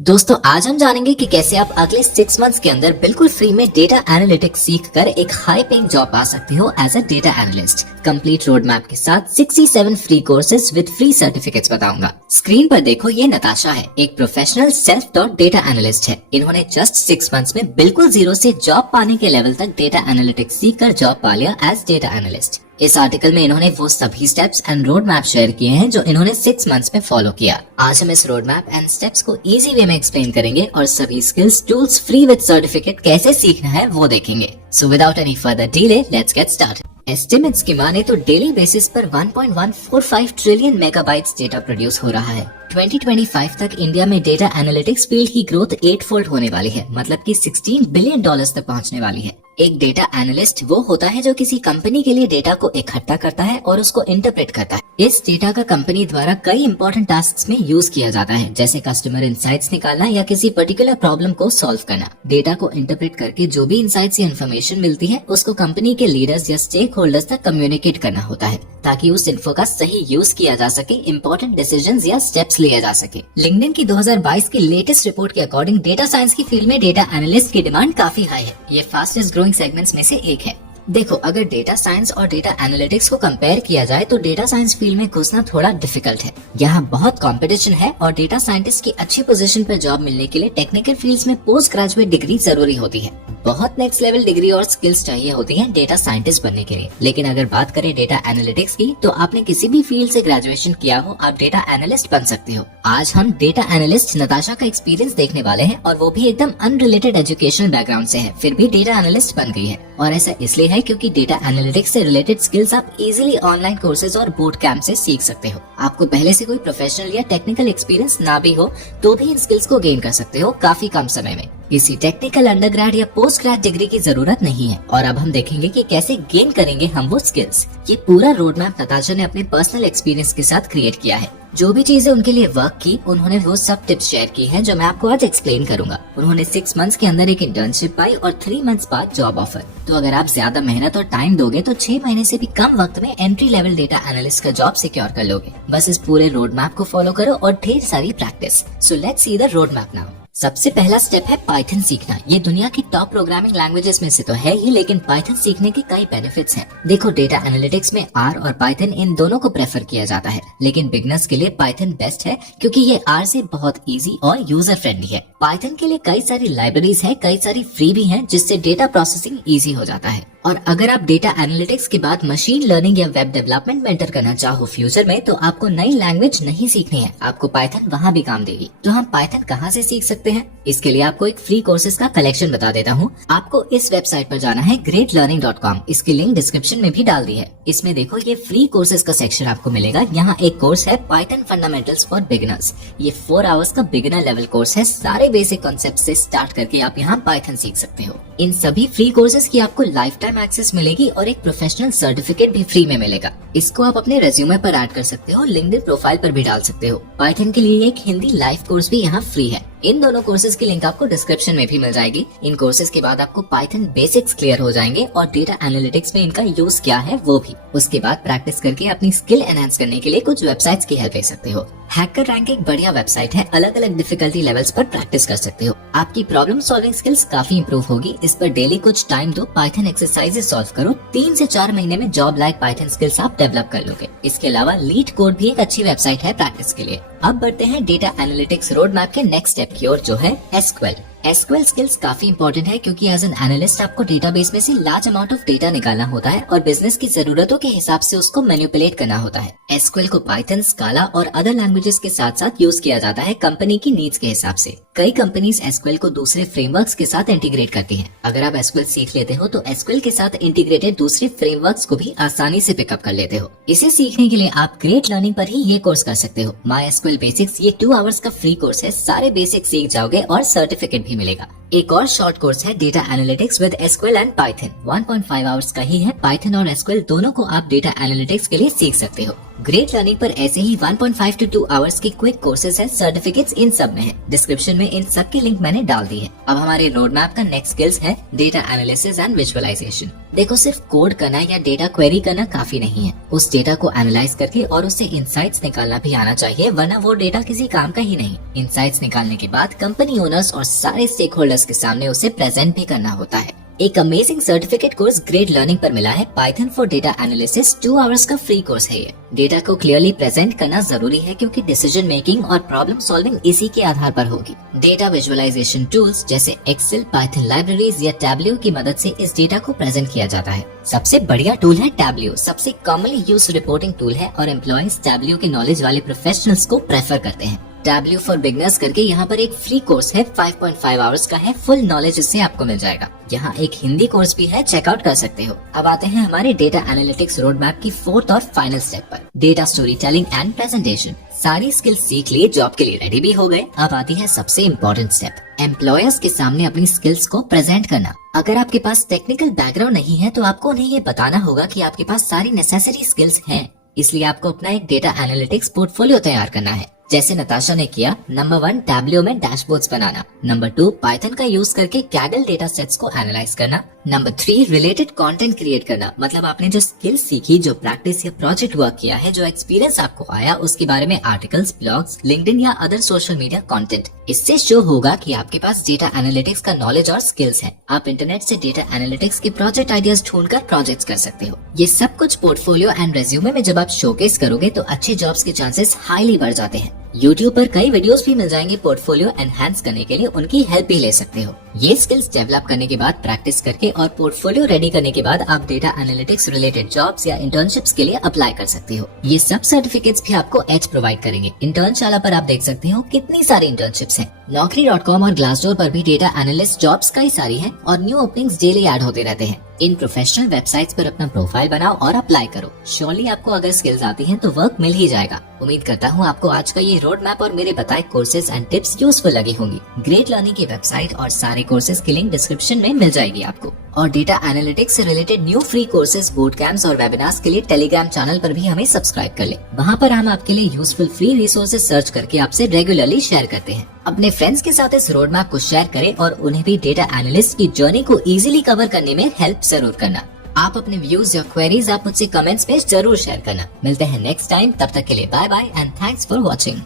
दोस्तों आज हम जानेंगे कि कैसे आप अगले 6 मंथ्स के अंदर बिल्कुल फ्री में डेटा एनालिटिक्स सीखकर एक हाई पेइंग जॉब पा सकते हो as a data analyst. Complete road map के साथ 67 free courses with free certificates बताऊंगा। स्क्रीन पर देखो, ये नताशा है, एक professional self taught data analyst है। इन्होंने जस्ट 6 मंथ्स में बिल्कुल जीरो से जॉब पाने के लेवल तक डेटा एनालिटिक्स सीखकर जॉब पा लिया एज डेटा एनालिस्ट। इस आर्टिकल में इन्होंने वो सभी steps and road map share किए हैं जो इन्होंने 6 मंथ्स में फॉलो किया। आज हम इस रोड मैप एंड स्टेप्स को इजी वे में एक्सप्लेन करेंगे और सभी skills tools free with certificate कैसे सीखना है वो देखेंगे। So without any further delay let's get started. Estimates की माने तो डेली बेसिस पर 1.145 ट्रिलियन मेगाबाइट्स डेटा प्रोड्यूस हो रहा है। 2025 तक इंडिया में डेटा एनालिटिक्स फील्ड की ग्रोथ 8 फोल्ड होने वाली है, मतलब कि $16 बिलियन तक पहुंचने वाली है। एक डेटा एनालिस्ट वो होता है जो किसी कंपनी के लिए डेटा को इकट्ठा करता है और उसको इंटरप्रेट करता है। इस डेटा का कंपनी द्वारा कई इंपॉर्टेंट टास्क्स में यूज किया जाता है, जैसे कस्टमर इंसाइट्स निकालना या किसी पर्टिकुलर प्रॉब्लम को सॉल्व करना। डेटा को इंटरप्रेट करके जो भी इंसाइट्स या इन्फॉर्मेशन मिलती है उसको कंपनी के लीडर्स या स्टेक होल्डर्स तक कम्युनिकेट करना होता है, ताकि उस इन्फो का सही यूज किया जा सके, इंपॉर्टेंट डिसीजंस या स्टेप्स लिए जा सके। लिंक्डइन की 2022 की लेटेस्ट रिपोर्ट के अकॉर्डिंग डेटा साइंस की फील्ड में डेटा एनालिस्ट की डिमांड काफी हाई है। ये फास्टेस्ट ग्रोइंग सेगमेंट्स में से एक है। देखो, अगर डेटा साइंस और डेटा एनालिटिक्स को कंपेयर किया जाए तो डेटा साइंस फील्ड में घुसना थोड़ा डिफिकल्ट है। यहाँ बहुत कंपटीशन है और डेटा साइंटिस्ट की अच्छी पोजीशन पर जॉब मिलने के लिए टेक्निकल फील्ड्स में पोस्ट ग्रेजुएट डिग्री जरूरी होती है। बहुत नेक्स्ट लेवल डिग्री और स्किल्स चाहिए होती हैं डेटा साइंटिस्ट बनने के लिए। लेकिन अगर बात करें डेटा एनालिटिक्स की, तो आपने किसी भी फील्ड से ग्रेजुएशन किया हो, आप डेटा एनालिस्ट बन सकते हो। आज हम डेटा एनालिस्ट नताशा का एक्सपीरियंस देखने वाले हैं और वो भी एकदम अनरिलेटेड एजुकेशनल बैकग्राउंड से है, फिर भी डेटा एनालिस्ट बन गई है। और ऐसा इसलिए है क्योंकि डेटा एनालिटिक्स से रिलेटेड स्किल्स आप इजीली ऑनलाइन कोर्सेज और बूट कैंप से सीख सकते हो। आपको पहले से कोई प्रोफेशनल या टेक्निकल एक्सपीरियंस ना भी हो तो भी इन स्किल्स को गेन कर सकते हो काफी कम समय में। किसी टेक्निकल अंडरग्रेड या पोस्ट ग्रेड डिग्री की जरूरत नहीं है। और अब हम देखेंगे कि कैसे गेन करेंगे हम वो स्किल्स। ये पूरा रोड मैप नताशा ने अपने पर्सनल एक्सपीरियंस के साथ क्रिएट किया है। जो भी चीजें उनके लिए वर्क की, उन्होंने वो सब टिप्स शेयर की हैं जो मैं आपको आज एक्सप्लेन करूंगा। उन्होंने 6 मंथ्स के अंदर एक इंटर्नशिप पाई और 3 मंथ्स बाद जॉब ऑफर। तो अगर आप ज्यादा मेहनत और टाइम दोगे तो 6 महीने से भी कम वक्त में एंट्री लेवल डेटा एनालिस्ट का जॉब सिक्योर कर लोगे। बस इस पूरे रोड मैप को फॉलो करो और ढेर सारी practice. So let's see the road map now. सबसे पहला स्टेप है पाइथन सीखना। ये दुनिया की टॉप प्रोग्रामिंग लैंग्वेजेस में से तो है ही, लेकिन पाइथन सीखने के कई बेनिफिट्स हैं। देखो, डेटा एनालिटिक्स में आर और पाइथन इन दोनों को प्रेफर किया जाता है, लेकिन बिगनर्स के लिए पाइथन बेस्ट है क्योंकि ये आर से बहुत इजी और यूजर फ्रेंडली है। पाइथन के लिए कई सारी लाइब्रेरीज है, कई सारी फ्री भी हैं, जिससे डेटा प्रोसेसिंग इजी हो जाता है। और अगर आप डेटा एनालिटिक्स के बाद मशीन लर्निंग या वेब डेवलपमेंट में एंटर करना चाहो फ्यूचर में, तो आपको नई लैंग्वेज नहीं सीखनी है, आपको पाइथन वहाँ भी काम देगी। तो हम पाइथन कहाँ से सीख सकते हैं? इसके लिए आपको एक फ्री कोर्सेज का कलेक्शन बता देता हूँ। आपको इस वेबसाइट पर जाना है greatlearning.com। इसकी लिंक डिस्क्रिप्शन में भी डाल दी है। इसमें देखो, ये फ्री कोर्सेज का सेक्शन आपको मिलेगा। यहाँ एक कोर्स है पाइथन फंडामेंटल्स फॉर बिगिनर्स। ये 4 आवर्स का बिगिनर लेवल कोर्स है। सारे बेसिक कॉन्सेप्ट से स्टार्ट करके आप यहाँ पाइथन सीख सकते हो। इन सभी फ्री कोर्सेज की आपको लाइफ टाइम एक्सेस मिलेगी और एक प्रोफेशनल सर्टिफिकेट भी फ्री में मिलेगा। इसको आप अपने रेज्यूमे पर ऐड कर सकते हो, लिंक्डइन प्रोफाइल पर भी डाल सकते हो। पाइथन के लिए एक हिंदी लाइव कोर्स भी यहाँ फ्री है। इन दोनों कोर्सेज की लिंक आपको डिस्क्रिप्शन में भी मिल जाएगी। इन कोर्सेज के बाद आपको पाइथन बेसिक्स क्लियर हो जाएंगे और डेटा एनालिटिक्स में इनका यूज क्या है वो भी। उसके बाद प्रैक्टिस करके अपनी स्किल एनहांस करने के लिए कुछ वेबसाइट्स की हेल्प ले सकते हो। हैकर रैंक एक बढ़िया वेबसाइट है, अलग अलग डिफिकल्टी लेवल्स पर प्रैक्टिस कर सकते हो। आपकी प्रॉब्लम सॉल्विंग स्किल्स काफी इंप्रूव होगी। इस पर डेली कुछ टाइम दो, पाइथन एक्सरसाइजेस सॉल्व करो। 3 से 4 महीने में जॉब लाइक पाइथन स्किल्स आप डेवलप कर लोगे। इसके अलावा लीड कोड भी एक अच्छी वेबसाइट है प्रैक्टिस के लिए। अब बढ़ते हैं डेटा एनालिटिक्स रोड मैप के नेक्स्ट स्टेप की ओर, जो है एसक्यूएल। एसक्यूएल स्किल्स काफी इंपॉर्टेंट है क्योंकि एज एन एनालिस्ट आपको डेटाबेस में से लार्ज अमाउंट ऑफ डेटा निकालना होता है और बिजनेस की जरूरतों के हिसाब से उसको मैनिपुलेट करना होता है। एसक्यूएल को पाइथन, स्काला और अदर लैंग्वेजेस के साथ साथ यूज किया जाता है कंपनी की नीड्स के हिसाब से। कई कंपनीज एसक्यूएल को दूसरे फ्रेमवर्क्स के साथ इंटीग्रेट करती हैं। अगर आप एसक्यूएल सीख लेते हो तो एसक्यूएल के साथ इंटीग्रेटेड दूसरे फ्रेमवर्क्स को भी आसानी से पिकअप कर लेते हो। इसे सीखने के लिए आप ग्रेट लर्निंग पर ही ये कोर्स कर सकते हो। माई एसक्यूएल बेसिक्स ये 2 आवर्स का फ्री कोर्स है। सारे बेसिक्स सीख जाओगे और सर्टिफिकेट भी मिलेगा। एक और शॉर्ट कोर्स है data analytics with SQL and Python. 1.5 hours का ही है। पाइथन और एसक्यूएल दोनों को आप डेटा एनालिटिक्स के लिए सीख सकते हो। ग्रेट लर्निंग पर ऐसे ही 1.5 to 2 आवर्स की क्विक कोर्सेज है। सर्टिफिकेट्स इन सब में है। डिस्क्रिप्शन में इन सब की लिंक मैंने डाल दी है। अब हमारे रोड मैप का नेक्स्ट स्किल्स है डेटा एनालिसिस एंड विजुअलाइजेशन। देखो, सिर्फ कोड करना या डेटा क्वेरी करना काफी नहीं है। उस डेटा को एनालाइज करके और उससे इंसाइट्स निकालना भी आना चाहिए, वरना वो डेटा किसी काम का ही नहीं। इंसाइट्स निकालने के बाद कंपनी ओनर्स और सारे स्टेक होल्डर्स के सामने उसे प्रेजेंट भी करना होता है। एक amazing certificate course great learning पर मिला है। Python for data analysis 2 hours का फ्री कोर्स है ये। डेटा को क्लियरली प्रेजेंट करना जरूरी है, क्योंकि डिसीजन मेकिंग और प्रॉब्लम सॉल्विंग इसी के आधार पर होगी। डेटा विजुअलाइजेशन टूल्स जैसे एक्सेल, पाइथन लाइब्रेरीज या टैब्ल्यू की मदद से इस डेटा को प्रेजेंट किया जाता है। सबसे बढ़िया टूल है टैब्ल्यू। सबसे कॉमनली यूज्ड रिपोर्टिंग टूल है और एम्प्लॉइज टैब्ल्यू के नॉलेज वाले प्रोफेशनल्स को प्रेफर करते हैं। टैब्ल्यू फॉर बिगनर्स करके यहाँ पर एक फ्री कोर्स है। 5.5 आवर्स का है। फुल नॉलेज इससे आपको मिल जाएगा। यहाँ एक हिंदी कोर्स भी है, चेकआउट कर सकते हो। अब आते हैं हमारे डेटा एनालिटिक्स रोड मैप की 4th और फाइनल स्टेप पर, data story telling and presentation. सारी स्किल्स सीख लिए, जॉब के लिए रेडी भी हो गए। अब आती है सबसे इम्पोर्टेंट स्टेप, एम्प्लॉयर्स के सामने अपनी स्किल्स को प्रेजेंट करना। अगर आपके पास टेक्निकल बैकग्राउंड नहीं है तो आपको उन्हें ये बताना होगा कि आपके पास सारी नेसेसरी स्किल्स हैं। इसलिए आपको अपना एक डेटा एनालिटिक्स पोर्टफोलियो तैयार करना है, जैसे नताशा ने किया। नंबर 1, टैब्ल्यू में डैशबोर्ड्स बनाना। नंबर 2, पाइथन का यूज करके कैगल डेटा सेट्स को एनालाइज करना। नंबर 3, रिलेटेड कंटेंट क्रिएट करना। मतलब आपने जो स्किल सीखी, जो प्रैक्टिस या प्रोजेक्ट वर्क किया है, जो एक्सपीरियंस आपको आया, उसके बारे में आर्टिकल्स, ब्लॉग्स, लिंक्डइन या अदर सोशल मीडिया कंटेंट। इससे शो होगा कि आपके पास डेटा एनालिटिक्स का नॉलेज और स्किल्स है। आप इंटरनेट से डेटा एनालिटिक्स के प्रोजेक्ट आइडियाज ढूंढकर प्रोजेक्ट्स कर सकते हो। ये सब कुछ पोर्टफोलियो एंड रेज्यूमे में जब आप शोकेस करोगे तो अच्छे जॉब्स के चांसेस हाईली बढ़ जाते हैं। YouTube पर कई वीडियोस भी मिल जाएंगे पोर्टफोलियो एनहांस करने के लिए, उनकी हेल्प भी ले सकते हो। ये स्किल्स डेवलप करने के बाद, प्रैक्टिस करके और पोर्टफोलियो रेडी करने के बाद आप डेटा एनालिटिक्स रिलेटेड जॉब्स या इंटर्नशिप्स के लिए अप्लाई कर सकते हो। ये सब सर्टिफिकेट्स भी आपको एज प्रोवाइड करेंगे। इंटर्नशाला पर आप देख सकते हो कितनी सारी इंटर्नशिप्स हैं। Naukri.com और Glassdoor पर भी डेटा एनालिस्ट जॉब्स कई सारी हैं और न्यू ओपनिंग्स डेली ऐड होते रहते हैं। इन प्रोफेशनल वेबसाइट्स पर अपना प्रोफाइल बनाओ और अप्लाई करो। श्योरली आपको अगर स्किल्स आती हैं तो वर्क मिल ही जाएगा। उम्मीद करता हूँ आपको आज का ये रोड मैप और मेरे बताए कोर्सेज एंड टिप्स यूजफुल लगी होंगी। ग्रेट लर्निंग की वेबसाइट और सारे कोर्सेज की लिंक डिस्क्रिप्शन में मिल जाएगी आपको। और डेटा एनालिटिक्स से related new free courses, boot camps और वेबिनार्स के लिए टेलीग्राम चैनल पर भी हमें सब्सक्राइब कर ले। वहाँ पर हम आपके लिए यूजफुल फ्री रिसोर्सेज सर्च करके आपसे रेगुलरली शेयर करते हैं। अपने फ्रेंड्स के साथ इस रोड मैप को शेयर करें और उन्हें भी डेटा एनालिस्ट की जर्नी को इजीली कवर करने में हेल्प जरूर करना। आप अपने व्यूज या क्वेरीज आप मुझसे कमेंट्स में जरूर शेयर करना। मिलते हैं नेक्स्ट टाइम, तब तक के लिए bye bye and thanks for watching.